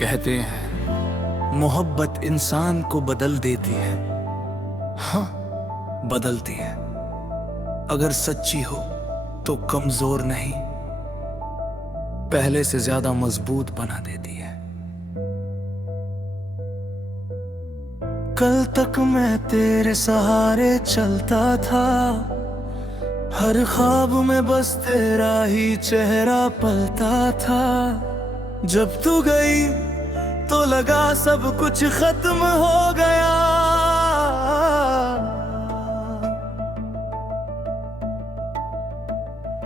कहते हैं मोहब्बत इंसान को बदल देती है। हाँ, बदलती है। अगर सच्ची हो तो कमजोर नहीं, पहले से ज्यादा मजबूत बना देती है। कल तक मैं तेरे सहारे चलता था, हर ख्वाब में बस तेरा ही चेहरा पलता था। जब तू गई तो लगा सब कुछ खत्म हो गया।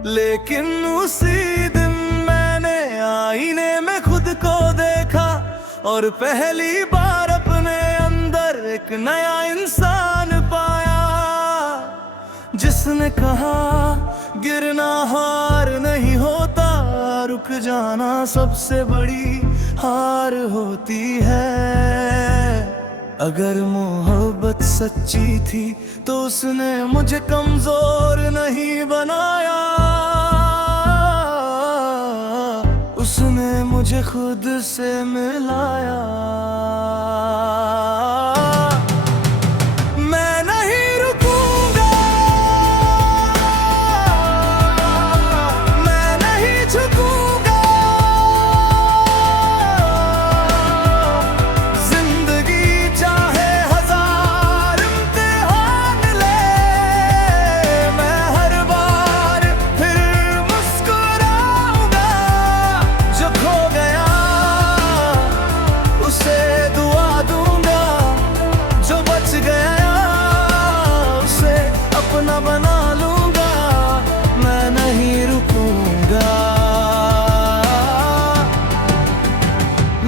लेकिन उसी दिन मैंने आईने में खुद को देखा और पहली बार अपने अंदर एक नया इंसान पाया, जिसने कहा गिरना हार नहीं होता, रुक जाना सबसे बड़ी हार होती है। अगर मोहब्बत सच्ची थी तो उसने मुझे कमजोर नहीं बनाया, उसने मुझे खुद से मिलाया। मैं नहीं रुकूंगा, मैं नहीं झुकूंगा, जिंदगी चाहे हजार इम्तिहान ले, मैं हर बार फिर मुस्कुराऊंगा। जो खो गया उसे दुआ दूंगा, जो बच गया उसे अपना बना लूंगा। मैं नहीं रुकूंगा,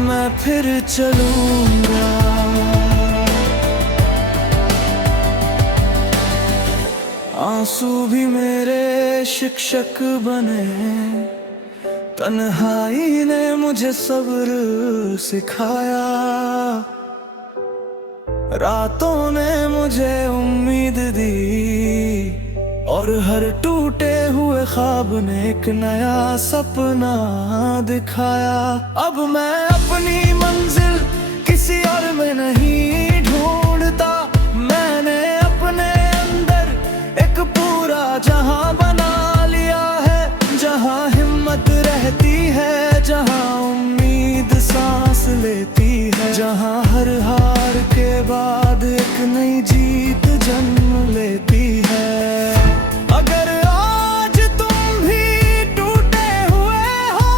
मैं फिर चलूंगा। आंसू भी मेरे शिक्षक बने, तन्हाई ने मुझे सब्र सिखाया, रातों ने मुझे उम्मीद दी और हर टूटे हुए ख्वाब ने एक नया सपना दिखाया। अब मैं अपनी मंजिल किसी और में नहीं ढूंढता, मैंने अपने अंदर एक पूरा जहां बना लिया है, जहां हिम्मत रहती है, जहां उम्मीद सांस लेती है, जहां हर हार के बाद एक नई जीत जन्म लेती है। अगर आज तुम भी टूटे हुए हो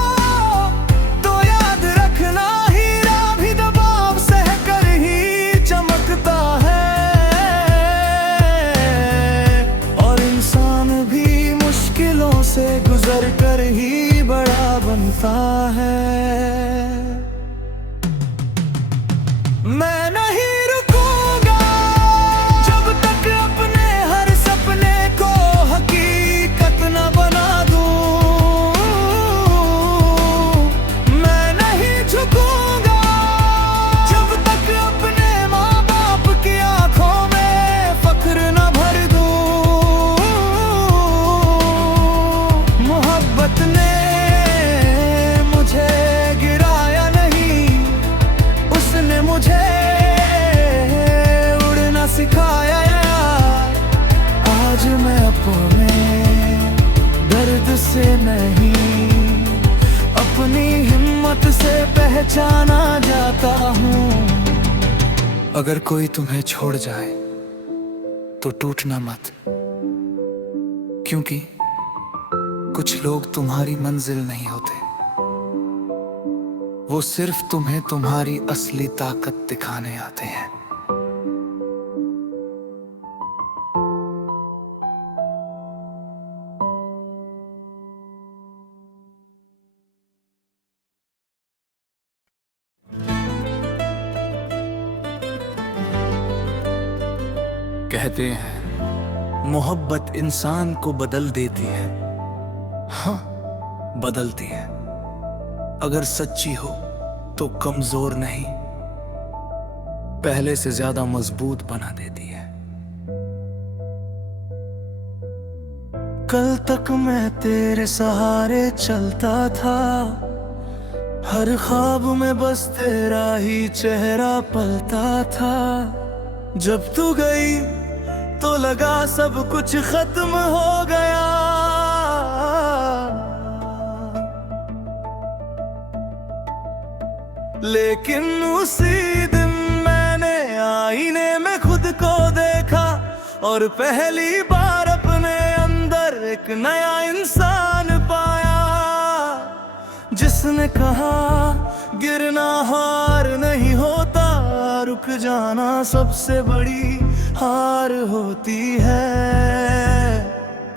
तो याद रखना, हीरा भी दबाव सह कर ही चमकता है, और इंसान भी मुश्किलों से गुजर कर ही बड़ा बनता है। मैं नहीं रुकूंगा जब तक अपने हर सपने को हकीकत न बना दूं। मैं नहीं झुकूंगा जब तक अपने माँ बाप की आंखों में फख्र न भर दूं। मोहब्बत ने मुझे गिराया नहीं, उसने मुझे उड़ना सिखाया। आज मैं अपने दर्द से नहीं, अपनी हिम्मत से पहचाना जाता हूँ। अगर कोई तुम्हें छोड़ जाए तो टूटना मत, क्योंकि कुछ लोग तुम्हारी मंजिल नहीं होते, वो सिर्फ तुम्हें तुम्हारी असली ताकत दिखाने आते हैं। कहते हैं मोहब्बत इंसान को बदल देती है। हाँ, बदलती है। अगर सच्ची हो तो कमजोर नहीं, पहले से ज्यादा मजबूत बना देती है। कल तक मैं तेरे सहारे चलता था, हर ख्वाब में बस तेरा ही चेहरा पलता था। जब तू गई तो लगा सब कुछ खत्म हो गया। लेकिन उसी दिन मैंने आईने में खुद को देखा और पहली बार अपने अंदर एक नया इंसान पाया, जिसने कहा गिरना हार नहीं होता, रुक जाना सबसे बड़ी हार होती है।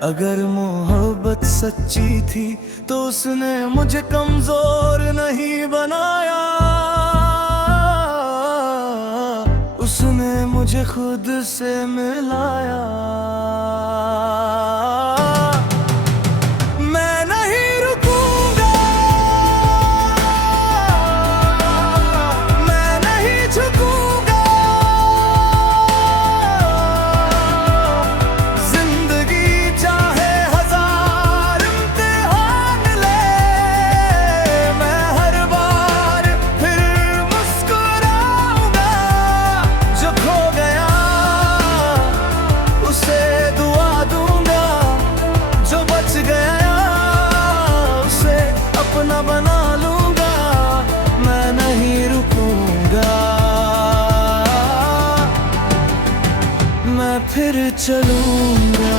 अगर मोहब्बत सच्ची थी तो उसने मुझे कमजोर नहीं बनाया, उसने मुझे खुद से मिलाया। मैं नहीं रुकूंगा, मैं नहीं झुकूंगा, जिंदगी चाहे हजार इम्तिहान ले, मैं हर बार फिर मुस्कुराऊंगा। जो खो गया उसे दुआ दूंगा, जो बच गया उसे अपना बना लूंगा। मैं नहीं रुकूंगा, मैं फिर चलूंगा।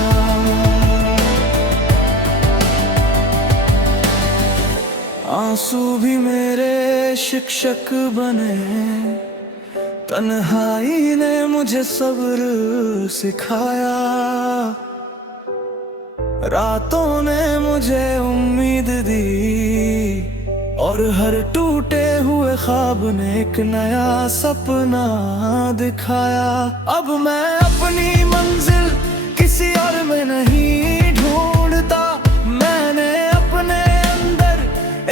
आंसू भी मेरे शिक्षक बने, तन्हाई ने मुझे सब्र सिखाया, रातों ने मुझे उम्मीद दी और हर टूटे हुए ख्वाब ने एक नया सपना दिखाया। अब मैं अपनी मंजिल किसी और में नहीं ढूंढता, मैंने अपने अंदर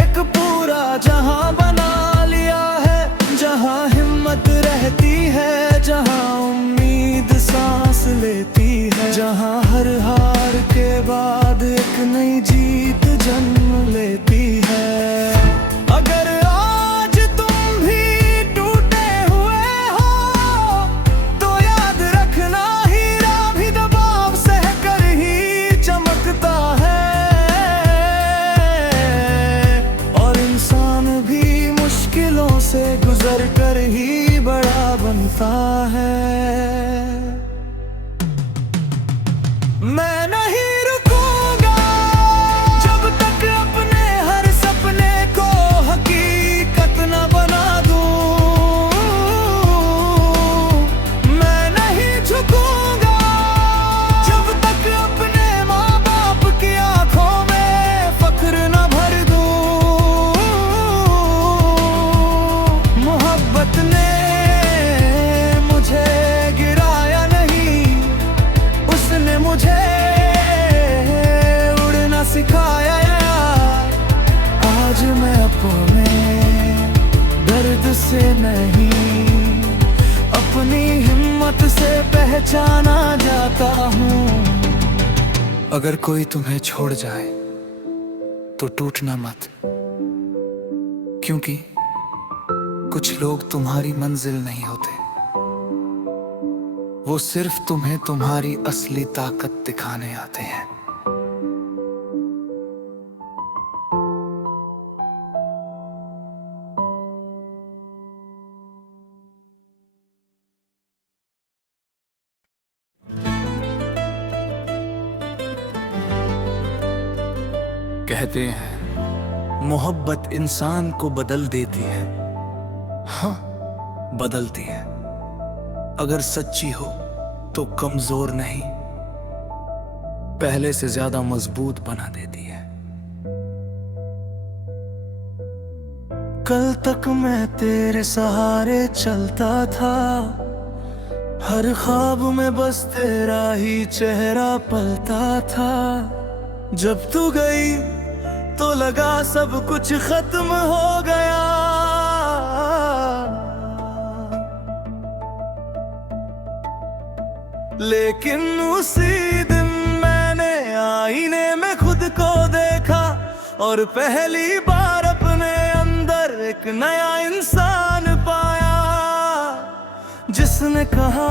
एक पूरा जहां बना लिया है, जहां हिम्मत रहती है, जहां उम्मीद सांस लेती है, जहां हर हार के बाद एक नई जीत जन्म लेती है। अगर आज तुम भी टूटे हुए हो तो याद रखना, हीरा भी दबाव सह कर ही चमकता है, और इंसान भी मुश्किलों से गुजर कर ही बड़ा बनता है। मैं नहीं रुकूंगा जब तक अपने हर सपने को हकीकत न बना दूं। मैं नहीं झुकूंगा जब तक अपने माँ बाप की आंखों में फख्र न भर दूं। मोहब्बत ने मुझे गिराया नहीं, उसने मुझे उड़ना सिखाया। आज मैं अपने दर्द से नहीं, अपनी हिम्मत से पहचाना जाता हूँ। अगर कोई तुम्हें छोड़ जाए तो टूटना मत, क्योंकि कुछ लोग तुम्हारी मंजिल नहीं होते, वो सिर्फ तुम्हें तुम्हारी असली ताकत दिखाने आते हैं। कहते हैं मोहब्बत इंसान को बदल देती है। हाँ, बदलती है। अगर सच्ची हो तो कमजोर नहीं, पहले से ज्यादा मजबूत बना देती है। कल तक मैं तेरे सहारे चलता था, हर ख्वाब में बस तेरा ही चेहरा पलता था। जब तू गई तो लगा सब कुछ खत्म हो गया। लेकिन उसी दिन मैंने आईने में खुद को देखा और पहली बार अपने अंदर एक नया इंसान पाया, जिसने कहा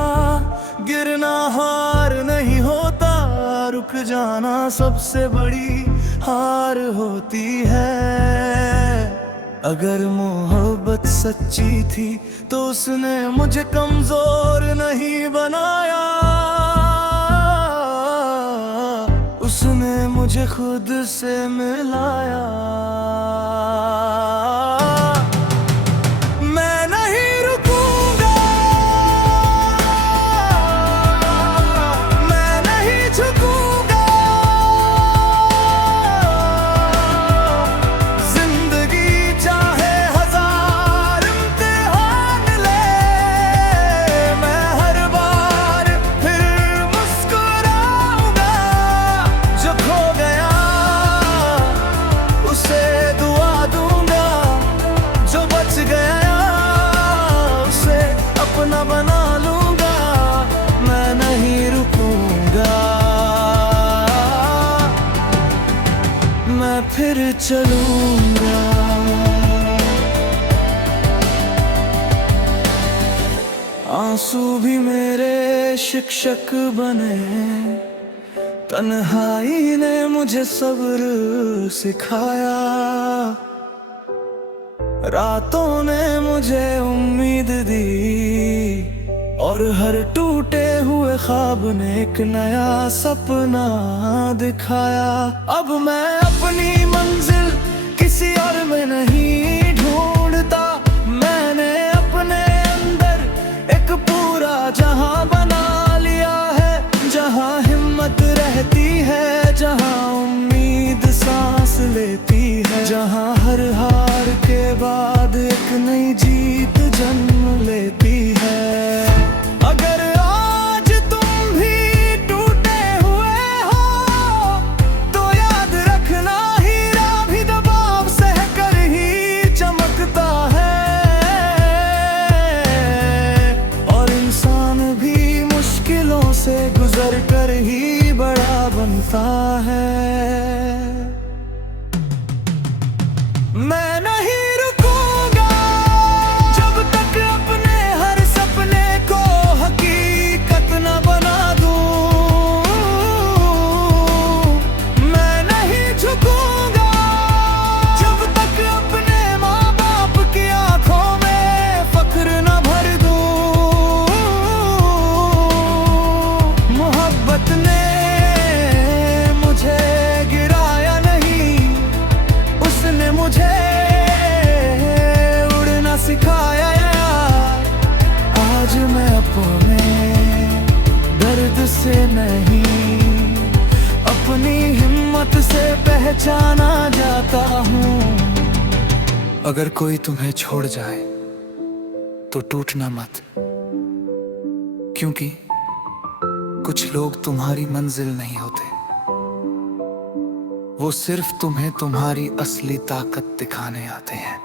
गिरना हार नहीं होता, रुक जाना सबसे बड़ी हार होती है। अगर मोहब्बत सच्ची थी तो उसने मुझे कमजोर नहीं बनाया, उसने मुझे खुद से मिलाया। मैं नहीं रुकूंगा, मैं नहीं झुकूंगा, जिंदगी चाहे हजार इम्तिहान ले, मैं हर बार फिर मुस्कुराऊंगा। जो खो गया उसे दुआ दूंगा, जो बच गया उसे अपना बना लूंगा। मैं नहीं रुकूंगा, मैं फिर चलूंगा। आंसू भी मेरे शिक्षक बने, तन्हाई ने मुझे सब्र सिखाया, रातों ने मुझे उम्मीद दी, और हर टूटे हुए ख्वाब ने एक नया सपना दिखाया। अब मैं अपनी मंजिल किसी और में नहीं ढूंढता, मैंने अपने अंदर एक पूरा जहां बना लिया है, जहां हिम्मत रहती है, जहां उम्मीद सांस लेती है, जहां हर हार के बाद एक नई जीत जन्म लेती है। अगर आज तुम भी टूटे हुए हो तो याद रखना, हीरा भी दबाव सह कर ही चमकता है, और इंसान भी मुश्किलों से गुजर कर ही बड़ा बनता है। मैं नहीं रुकूंगा जब तक अपने हर सपने को हकीकत न बना दूं, मैं नहीं झुकूंगा जब तक अपने माँ बाप की आंखों में फख्र न भर दूं। मोहब्बत ने मुझे गिराया नहीं, उसने मुझे उड़ना सिखाया। आज मैं अपने दर्द से नहीं, अपनी हिम्मत से पहचाना जाता हूँ। अगर कोई तुम्हें छोड़ जाए तो टूटना मत, क्योंकि कुछ लोग तुम्हारी मंजिल नहीं होते, वो सिर्फ तुम्हें तुम्हारी असली ताकत दिखाने आते हैं।